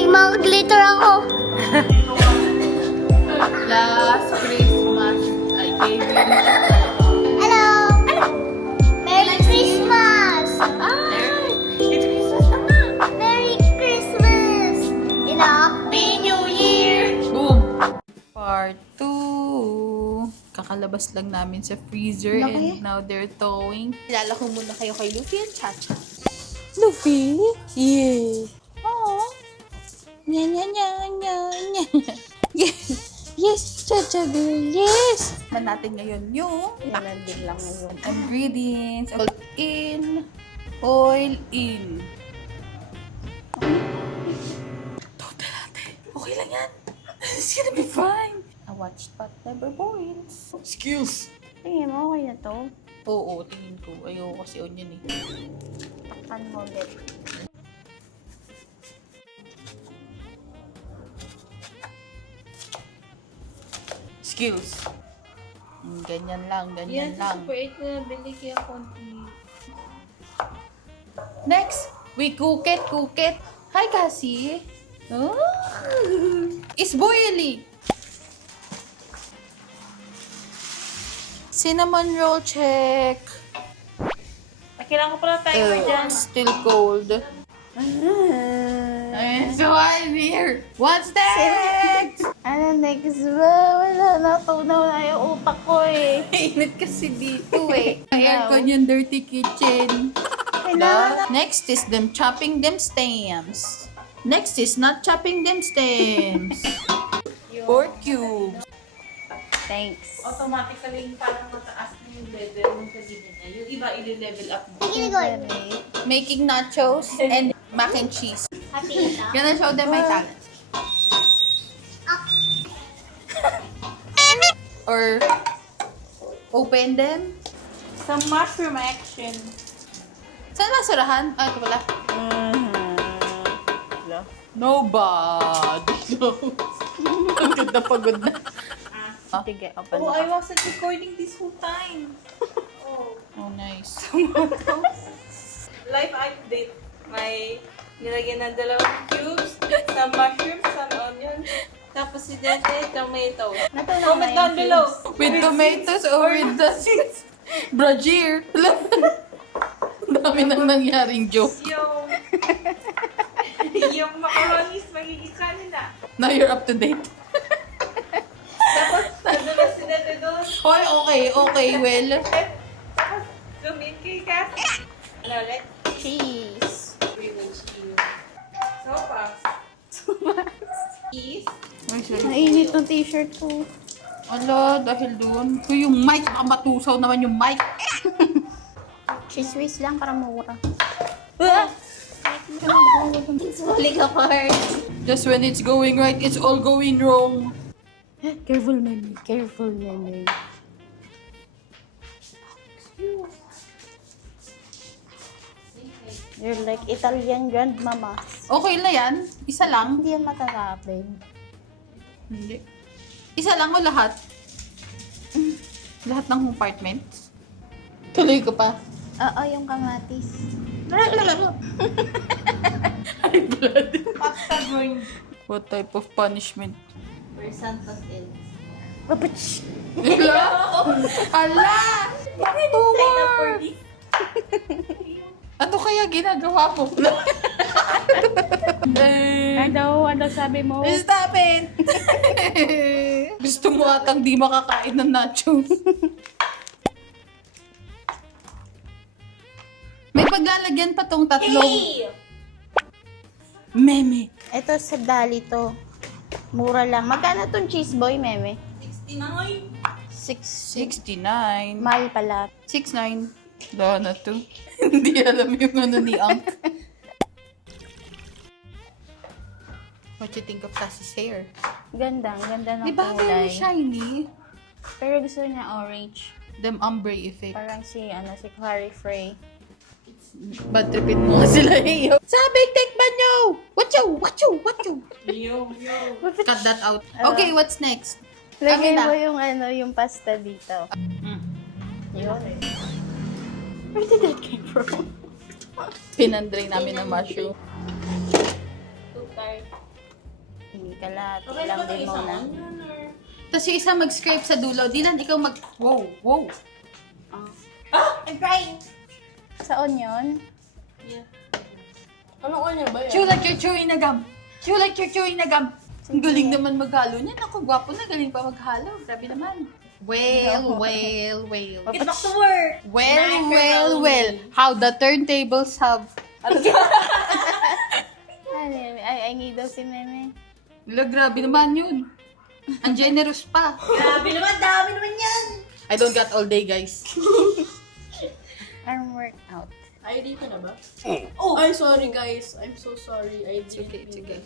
May mga glitter ako. Last Christmas, I gave you Hello! Merry Christmas! It's Christmas na nga! Merry Christmas! In a Happy New Year! Boom! Part 2. Kakalabas lang namin sa freezer and now they're thawing. Kilala ko muna kayo kay Luffy and Chacha. Luffy? Yeah. Oh. Nya nya nya nya nya. Yes. Yes, Chacha girl. Yes. Man natin ngayon yung Din lang yung ingredients. Oil in. Oil in. Total natin. Okay lang yan. It's gonna be fine. I watched but never boils. Skills. tingin mo, okay na to. Oo, tingin ko. Ayoko kasi onion eh. Takpan mo ulit. Skills. Ganyan lang, ganyan lang. Super 8 na bili kaya konti. Next, we cook it, cook it. Hi, Cassie. Oh. It's boiling. Cinnamon roll check. Kailangan ko pala timer dyan. Still cold. So I'm here. What's next? Ano next ba? Wala na. Tunaw na yung utak ko eh. Init kasi dito eh. Aircon yung dirty kitchen. Kailangan na. Next is them chopping them stems. Next is not chopping them stems. 4 cubes. Thanks. Automatically parang mataas na yung level ng kabinet niya. Yung iba, i-level up mo. Ginagawa. Making nachos and mac and cheese. Happy ito. Gonna show them my talent. Or open them. Some mushroom action. Saan nasurahan? Ah, ito pala. No bad. Pagod na pagod na. Sige, open Oh, mo. I wasn't recording this whole time. Oh, nice. Live update. May nilagyan ng 2 cubes, some mushrooms, some onions. Tapos si Dante, tomato. Natunaw Comment na down yung below. With tomatoes or with the brazier. Ang dami nang nangyaring joke. Yung macaronis, magiging kanin na. Now you're up to date. Tapos, nadulas si Dante doon. Hoy, okay, well. Tapos, lumin kay Cassie. Ano ulit? cheese. Privilege you. Sopas. Cheese. Nainit ng t-shirt ko. Ala, dahil doon. Hoy, yung mic, baka matusaw naman yung mic. Cheese whiz lang para mura. It's falling apart. Just when it's going right, it's all going wrong. Careful, Mami. Careful, Mami. You're like Italian grandmamas. Okay na yan? Isa lang? Hindi yan matatapin. Hindi. Isa lang o lahat? Lahat ng compartments? Tuloy ko pa. Oo, yung kamatis. Ay, blood. Pasta drawing. What type of punishment? For Santos Elves. Babach! Ala! Ala! Sign up for this. Ano kaya ginagawa mo? Ano sabi mo? Stop it! Gusto mo atang di makakain ng nachos. May paglalagyan pa tong tatlong meme. Ito sa Dali to. Mura lang. Magkano tong cheese boy, Meme? 69. 69. Mahal pala. 69. Wala na to. Hindi alam yung ano ni Unc. What you think of Cassie's hair? Ganda. Ang ganda ng Di ba kulay. very shiny? Pero gusto niya orange. Them ombre effect. Parang si Clary Frey. Bad tripin mo nga sila iyo. Sabi, take ba nyo? What you? Yo. Cut that out. Okay, what's next? Lagay Amin na. mo yung pasta dito. Mm. Yun. Where did that came from? Pinandray namin ng mushroom. Too tired. Hindi kalat. Okay Ilang ba ito din isang muna. onion or... Tapos yung isa mag-scrape sa dulo. Dylan, ikaw mag... Wow, wow. I'm crying! Sa onion? Yeah. Anong onion ba yan? Chew like you're chewing na gum. Chew like you're chewing na gum. Ang galing naman maghalo niyan. Ako, gwapo na. Galing pa maghalo. Grabe naman. Well. Get back to work! Well. How the turntables have... I need daw si Meme. Wala, grabe naman yun. Ang generous pa. Grabe naman, dami naman yan! I don't got all day, guys. Arm workout. Ay, dito na ba? Oh! Ay, sorry guys. I'm so sorry. I It's okay, it's okay.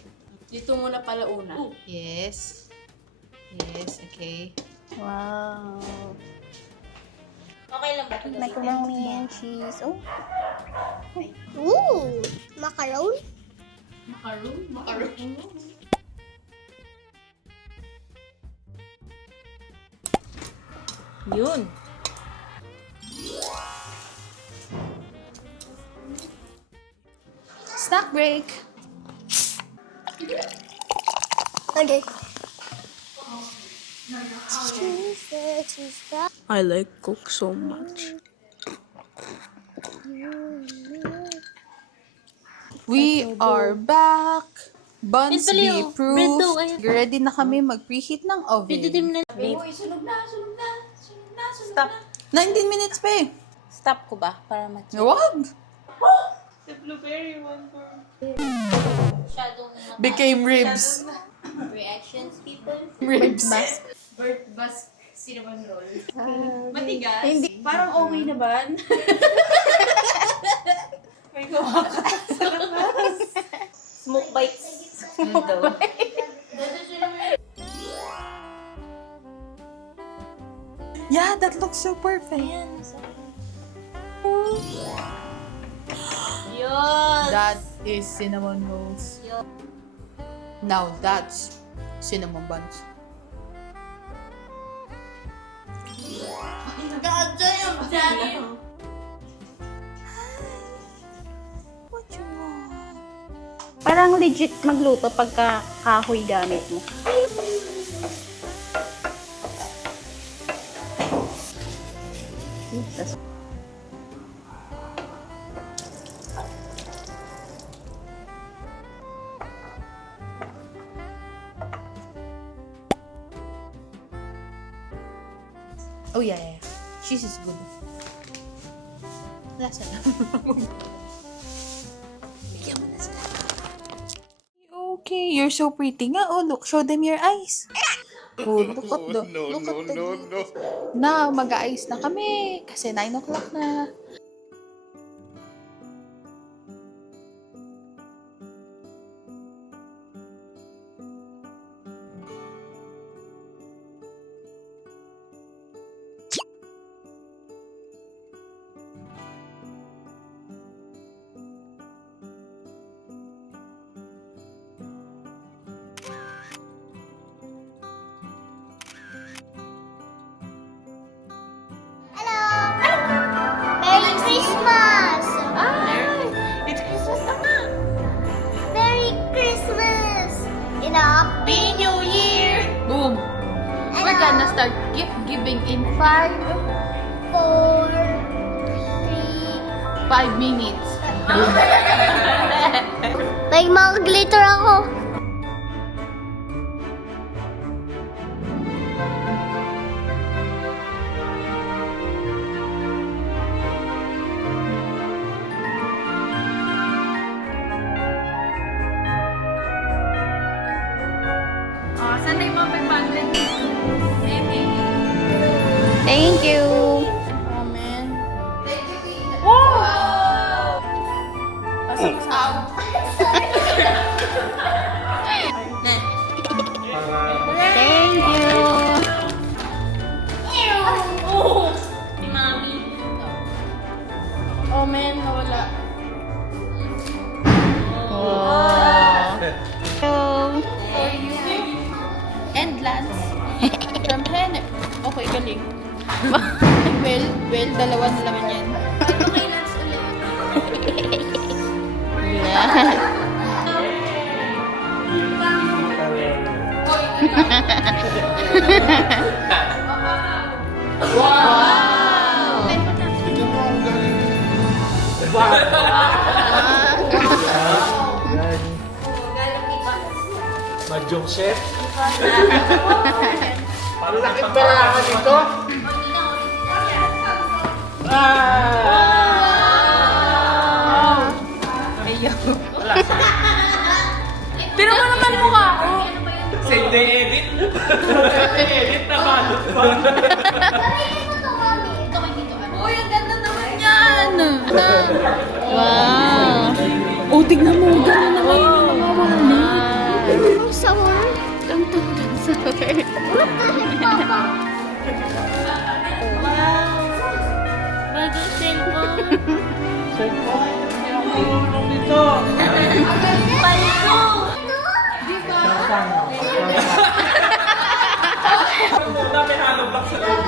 Dito muna pala una. Yes. Yes, okay. Wow. Okay lang ba ito? Macaroni and cheese. Oh. Ooh, macaron. Macaron. Yun. Snack break. Okay. I like Coke so much. We are back. Buns Ito, be Leo. proof. Bread daw, ayun. Ready na kami mag-preheat ng oven. na. Stop. 19 minutes pa eh. Stop ko ba? Para ma-check. Wag. The blueberry one for... Became ribs. Reactions, people. Ribs. Bird bus cinnamon roll. Matigas? Hindi. Parang okay na ba? May kumakakas sa labas. Smoke bites. Yeah, that looks so perfect. Yun! That is cinnamon rolls. Now that's cinnamon buns. Ganda yung dami. What you want? Parang legit magluto pagka kahoy gamit mo. Tas- Oh yeah. Cheese is good. Lasa na. Bigyan mo na sila. Okay, you're so pretty nga. Oh, look, show them your eyes. Oh, look at the, look at the. Now, mag-aayos na kami. Kasi 9 o'clock na. Merry Christmas! It's Christmas na nga. Merry Christmas! In a Happy New Year! Boom. And We're gonna start gift giving in 5 4, minutes. 3. May mga glitter ako. Oh, saan na yung mga 500? Thank you. Amen. Thank you. Si Mami. Oh, man. Nawala. And Lance. From Henne. Okay, galing. well, dalawa na naman yan. Yeah. Tignan mo ang galing. Mahjong chef. Ang laking barahan ito. Tira mo naman mukha ko. Same day edit. Edit na balot pa. Uy, ang ganda naman yan. Wow. Oh, tignan mo. Gano'n naman yung mga wali. Ang sour. Tang sour. Look kahit papa. Bagong cellphone. Tulong dito. Dami hollow block sa loob.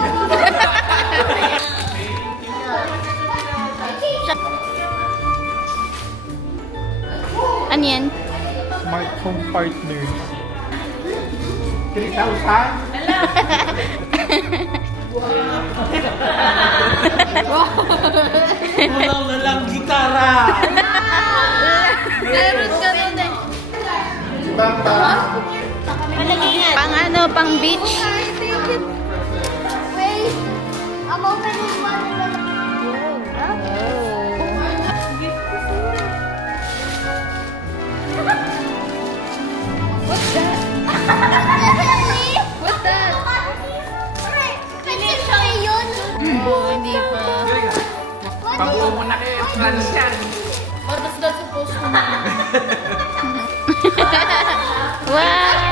Ano yan? Smartphone partner. 3,000? Kulang na lang gitara. Meron ka nun eh. Ibang ba? Pang ano, pang beach. Wait. I'm opening one. What's that? What's that? Picture ko yun. Oo, hindi pa. Pabuo mo na kayo. Trans yan. What was that supposed to mean? Wow!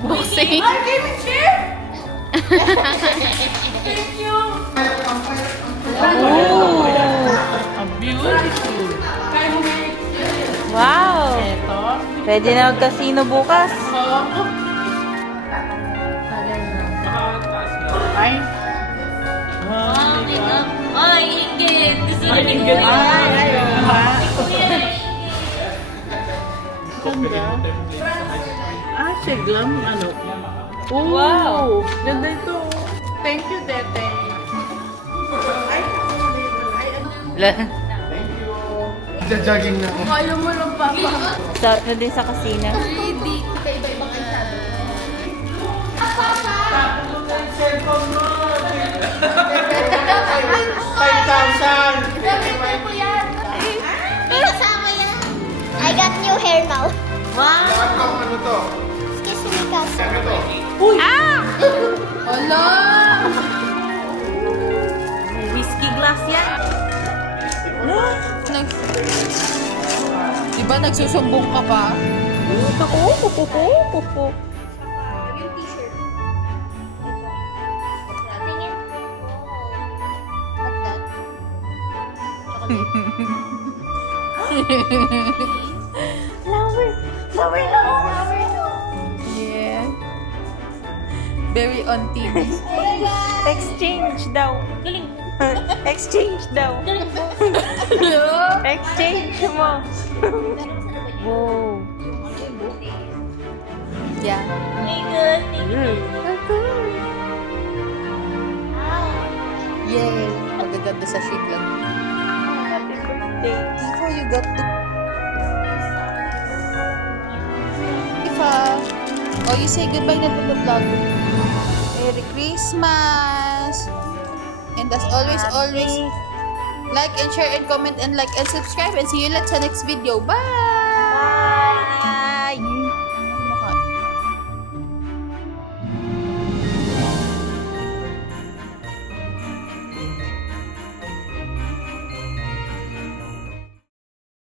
Boxing. Wow! Pwede na mag-casino bukas. Ay. Ay, ingit! Ay, ingit. Ah, siya glam, ano? Wow! Ganda ito. Thank you, Tete. Jajogging na ako. Ayaw mo lang, Papa. Sarap na din sa casino. Hindi. Iba-ibang ansado. Kasama yan. I got new hair now. Ano to? Excuse me, Casa. Ano to? Hala! Whiskey glass yan. Diba nagsusumbong ka pa? Yung t-shirt. Tingin. What's that? Flower no. Yeah. Very on TV. Exchange daw. Exchange daw. Exchange mo. Wow. Yeah. Yay! Magaganda sa shake lang. Happy birthday. Before you got to... Ifa! Oh, you say goodbye na to the vlog. Merry Christmas! And as always, like and share and comment and like and subscribe and see you later sa next video. Bye! Bye.